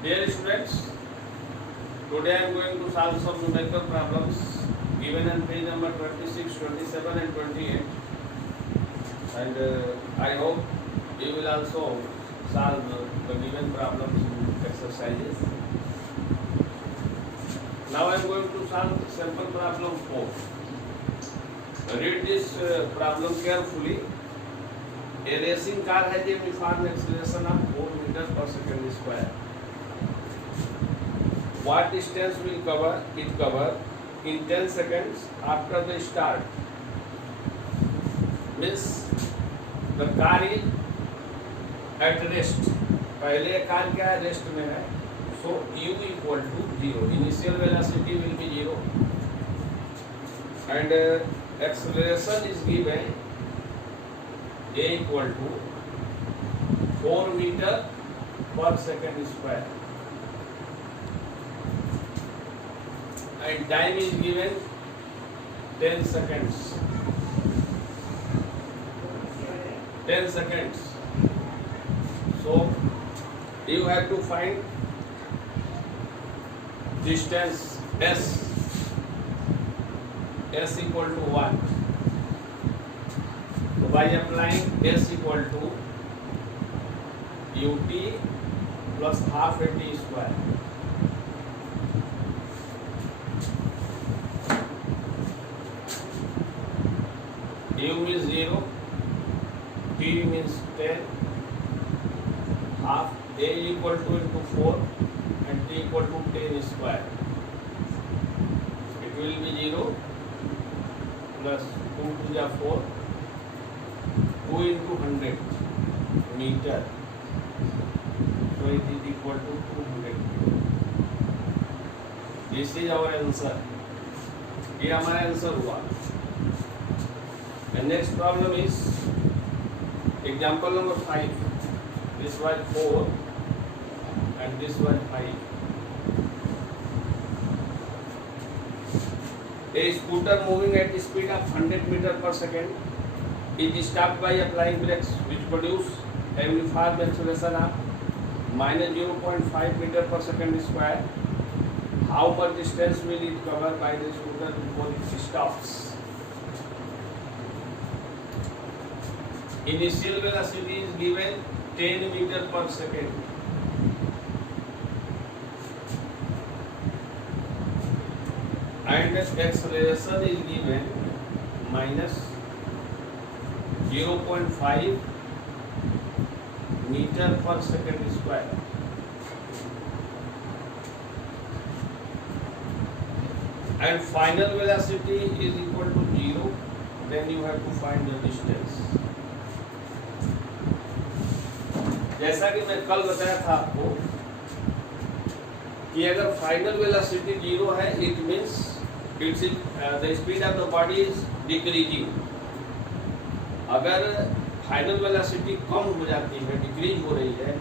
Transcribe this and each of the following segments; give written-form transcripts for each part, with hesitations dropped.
Dear students, today I am going to solve some numerical problems given on page number 26, 27 and 28, and I hope you will also solve the given problems in exercises. Now I am going to solve sample problem 4. Read this problem carefully. A racing car has a uniform acceleration of 4 meters per second square. What distance will it cover in 10 seconds after the start? Means the car is at rest. पहले car क्या है, rest में है. So u equal to 0. Initial velocity will be 0 and acceleration is given a equal to 4 meter per second square and time is given 10 seconds. 10 seconds. So you have to find distance s. S equal to what? So by applying s equal to ut plus half at square. U means 0, t means 10, half a equal to into 4 and t equal to 10 square. It will be 0 plus 2 to the 4, 2 into 100 meter. So it is equal to 200 meter. This is our answer. ये हमारा answer हुआ. The next problem is example number 5. This was 4 and this was 5. A scooter moving at the speed of 100 meter per second is stopped by applying brakes which produce a uniform acceleration of minus 0.5 meter per second square. How much distance will it cover by the scooter before it stops? Initial velocity is given 10 meter per second. And acceleration is given minus 0.5 meter per second square. And final velocity is equal to 0. Then you have to find the distance. जैसा कि मैं कल बताया था आपको कि अगर final velocity 0 है, it means it's the speed of the body is decreasing. अगर फाइनल वेलोसिटी कम हो जाती है, डिक्रीज हो रही है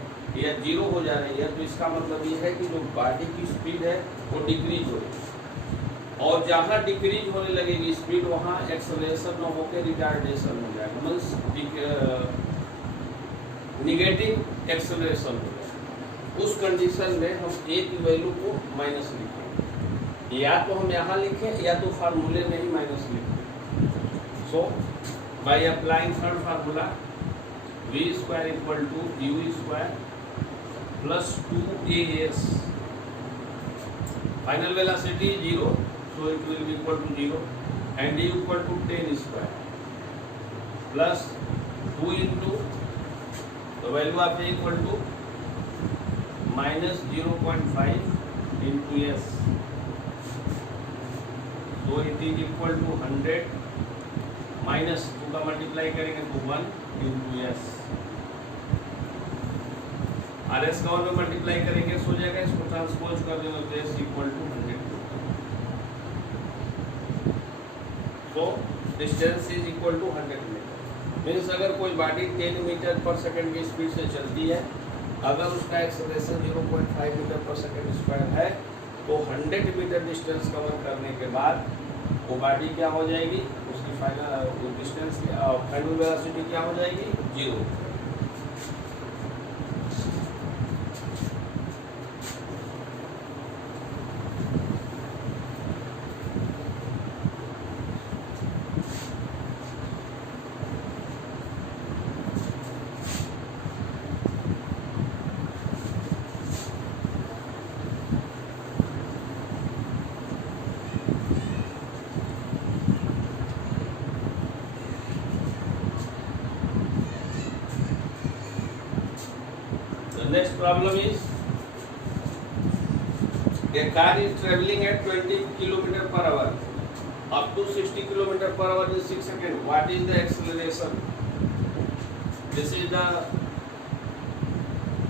या 0 हो जा रही है, तो इसका मतलब ये है कि जो बॉडी की स्पीड है वो डिक्रीज हो रही है. और जहाँ डिक्रीज होने लगेगी स्पीड, वहाँ एक्सेलरेशन न होकर रिटार्डेशन हो जाएगा. मींस निगेटिव एक्सेलरेशन हो जाए. उस कंडीशन में हम ए की वैल्यू को माइनस लिखेंगे. या तो हम यहाँ लिखें या तो फार्मूले में ही माइनस लिखें. So by applying third formula v square equal to u square plus 2as. Final velocity 0, so it will be equal to 0 and e equal to 10 square plus 2 into the value of a equal to minus 0.5 into s. So it is equal to 100 minus 2 का multiply करेंगे तो 1 into s. rs का 1 में multiply करेंगे सो जाएगा. इसको transpose कर देंगे तो s equal to 100. So distance is equal to 100 meter. Means अगर कोई बॉडी 10 मीटर पर सेकंड की स्पीड से चलती है, अगर उसका एक्सेलरेशन 0.5 मीटर पर सेकंड स्क्वायर है, तो 100 मीटर डिस्टेंस कवर करने के बाद वो बॉडी क्या हो जाएगी, उसकी फाइनल डिस्टेंस फाइनल वेलोसिटी क्या हो जाएगी, 0. Next problem is a car is traveling at 20 km per hour up to 60 km per hour in 6 seconds. What is the acceleration? This is the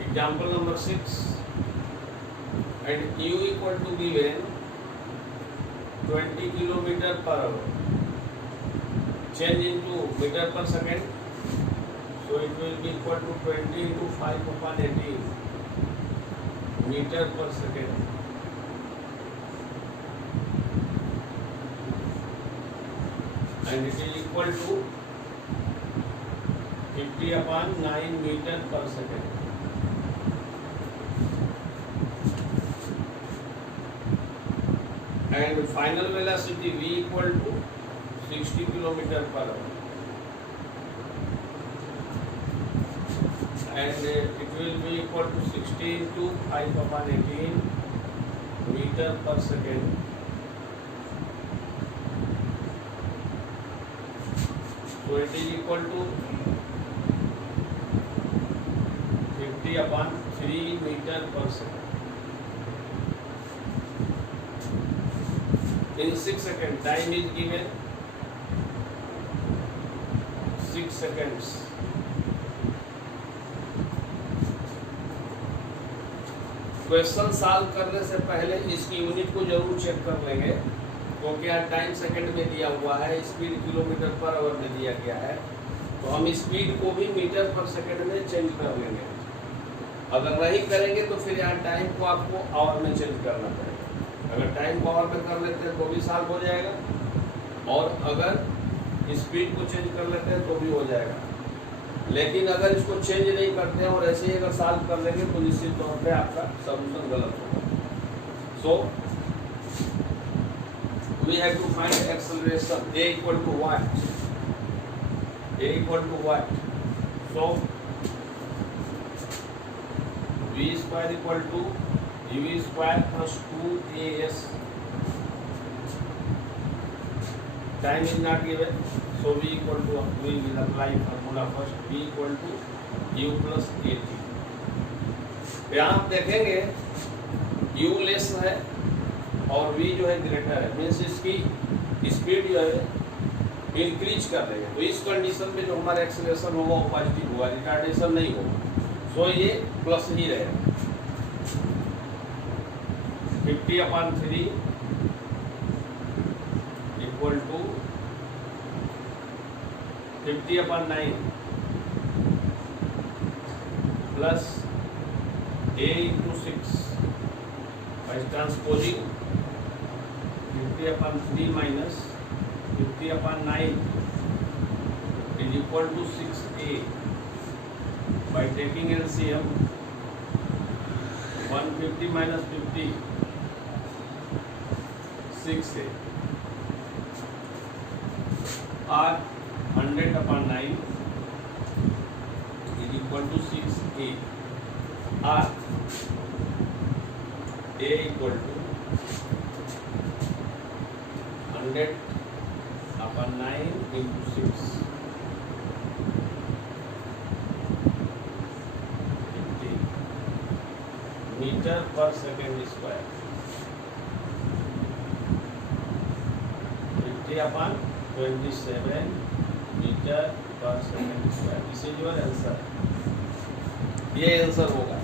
example number 6, and u equal to given 20 km per hour. Change into meter per second, so it will be equal to 20 into 5 upon 18 meter per second. And it is equal to 50 upon 9 meter per second. And final velocity v equal to 60 km per hour. And it will be equal to 60 into 5 upon 18 meter per second. So it is equal to 50 upon 3 meter per second. In 6 seconds, time is given 6 seconds. Question solve करने से पहले इसकी unit को जरूर check कर लेंगे, क्योंकि यहाँ टाइम सेकंड में दिया हुआ है, स्पीड किलोमीटर पर आवर में दिया गया है, तो हम स्पीड को भी मीटर पर सेकंड में चेंज कर लेंगे। अगर नहीं करेंगे तो फिर यहाँ टाइम को आपको आवर में चेंज करना पड़ेगा। अगर टाइम को आवर में कर लेते हैं तो भी सॉल्व हो जाएगा, और अगर स्पीड को चेंज कर लेते हैं तो भी हो जाएगा। लेकिन अगर इसको चेंज नहीं करते हैं और ऐसे ही अगर सॉल्व कर लेंगे तो निश्चित तौर पे आपका सॉल्यूशन गलत होगा। So we have to find acceleration a equal to what? A equal to what? So v square equal to uv square plus 2as. Time is not given, so v equal to, we will apply formula first, v equal to u plus at. यहाँ आप देखेंगे u less है और v जो है greater है, means इसकी speed जो है इंक्रीज कर रही है। तो इस कंडीशन में जो हमारा एक्सेलरेशन होगा वो पॉजिटिव होगा, रिटार्डेशन नहीं होगा, सो ये प्लस ही रहेगा। 50 upon 3 equal to 50 upon 9 plus a into 6 by transposing 50 upon 3 minus 50 upon 9 is equal to 6a by taking LCM 150 minus 50 6a or 100 upon 9 is equal to 6a or a equal to 100 upon 9 into 6 50 meter per second square, 50 upon 27 meter per second square. This is your answer. ये answer होगा।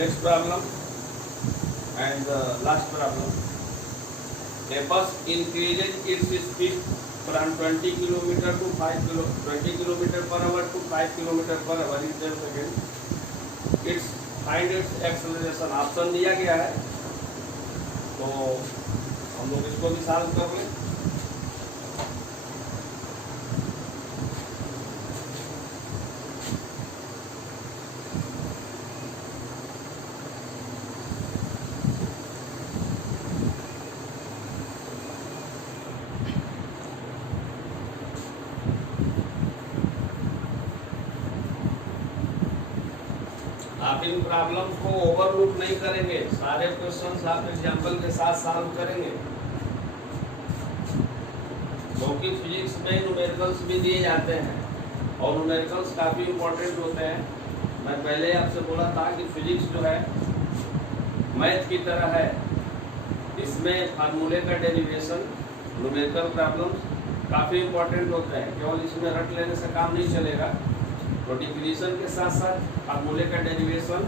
Next problem and the last problem. A bus increases its speed from 20 km to 20 km per hour to 5 km per hour in 10 seconds. It's find its acceleration. Option दिया गया है, तो हम लोग इसको भी सॉल्व कर लें। आप आप इन प्रॉब्लम्स को ओवरलुक नहीं करेंगे, सारे क्वेश्चंस आप एग्जाम्पल के साथ सॉल्व करेंगे, क्योंकि फिजिक्स में न्यूमेरिकल्स भी दिए जाते हैं और न्यूमेरिकल्स काफ़ी इम्पोर्टेंट होते हैं। मैं पहले आपसे बोला था कि फिजिक्स जो है मैथ की तरह है, इसमें फार्मूले का डेरिवेशन, न्यूमेरिकल प्रॉब्लम्स काफ़ी इम्पोर्टेंट होते हैं। केवल इसमें रट लेने से काम नहीं चलेगा, तो डिफिनीशन के साथ साथ फार्मूले का डेरिवेशन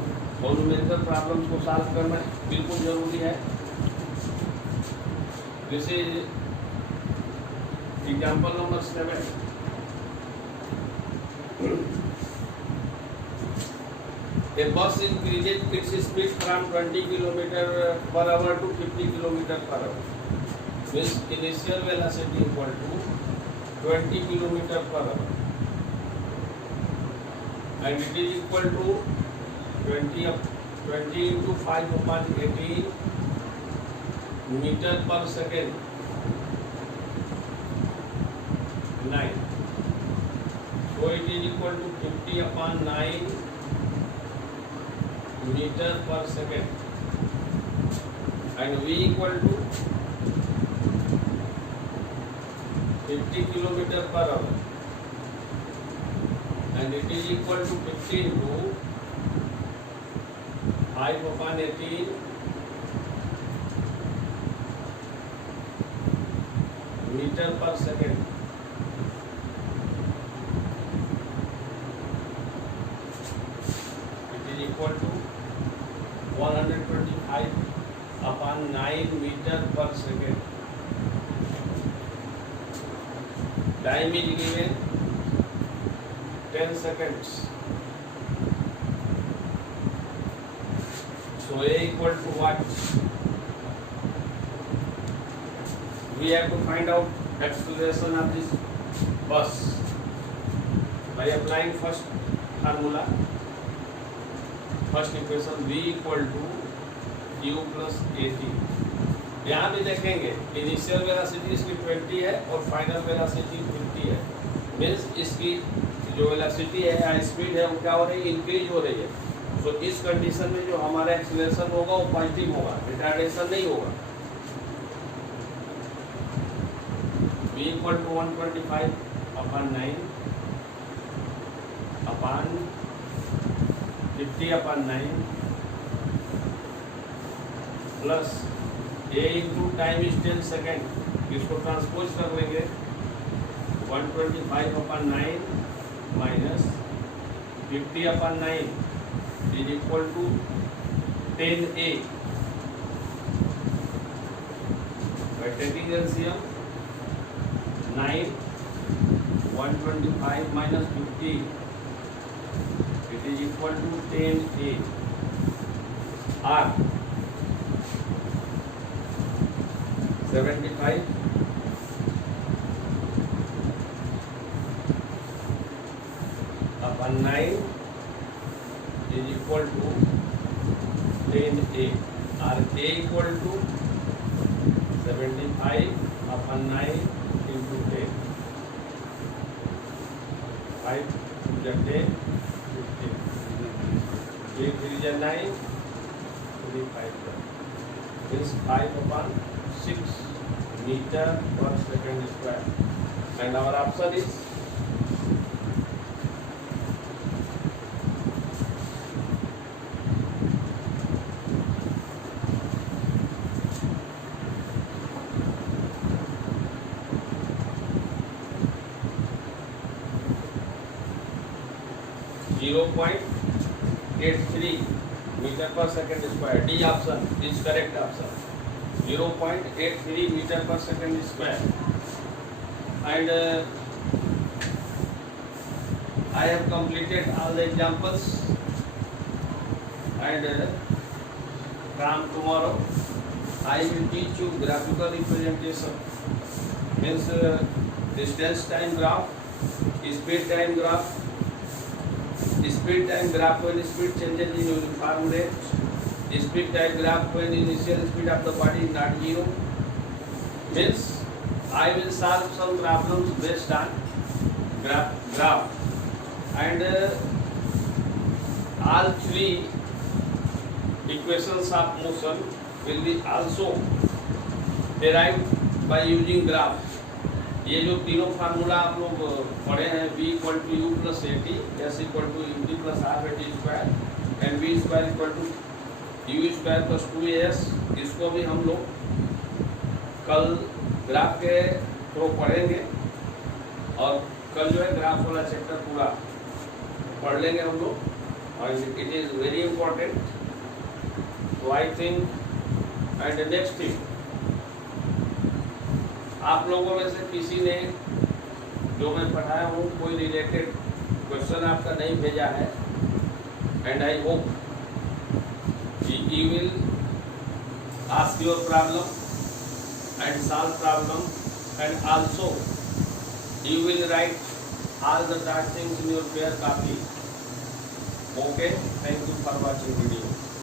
और न्यूमेरिकल प्रॉब्लम्स को सॉल्व करना बिल्कुल जरूरी है। This is example number 7। A bus increases its speed from 20 km/h to 50 km/h. Means initial velocity equal to 20 km/h, and it is equal to 20 into 5/18 meter per second, 9. So it is equal to 50/9 meter per second, and v equal to 50 km/h, and it is equal to 50 into 5/18 meter per second. It is equal to 125/9 meter per second. Time is given 10 seconds. So A equal to what? We have to find out acceleration of this bus by applying first formula, first equation, V equal to Q plus AT. यहाँ भी देखेंगे initial velocity इसकी 20 है और final velocity 50 है। Means इसकी जो velocity है या स्पीड है वो क्या हो रही है, इंक्रीज हो रही है। तो इस कंडीशन में जो हमारा एक्सीलरेशन होगा वो पॉजिटिव होगा, रिटार्डेशन नहीं होगा। V equal to 125/9 upon 50/9 plus A into time is 10 second, इसको ट्रांसपोज कर लेंगे 125/9 minus 50/9 is equal to 10A। by taking LCM 9 125 minus 50, it is equal to 10A. R 75 upon 9 is equal to 10A. R A equal to 75/9 into 10. 5 to the 10, 15. 8 3 is 9, 25. This 5/6 meter per second square. And our option is 0.83 meter per second square. D option is correct option. 0.83 meter per second square. And I have completed all the examples. And from tomorrow I will teach you graphical representation. Means distance time graph, speed time graph. Speed time graph when speed changes in uniform rate. Speed time graph when initial speed of the body is not zero. Means I will solve some problems based on graph. And all three equations of motion will be also derived by using graph. ये जो तीनों formula आप लोग पढ़े हैं, v equal to u plus a t, s equal to u t plus half a t square and v square equal to u square plus 2as, इसको भी हम लोग कल ग्राफ के थ्रू पढ़ेंगे और कल जो है ग्राफ वाला चैप्टर पूरा पढ़ लेंगे हम लोग, और इट इज़ वेरी इंपॉर्टेंट. तो I think and next thing, आप लोगों में से किसी ने जो मैं पढ़ाया हूँ कोई रिलेटेड क्वेश्चन आपका नहीं भेजा है, and I hope you will ask your problem and solve problem, and also you will write all the things in your pair copy. Okay, thank you for watching video.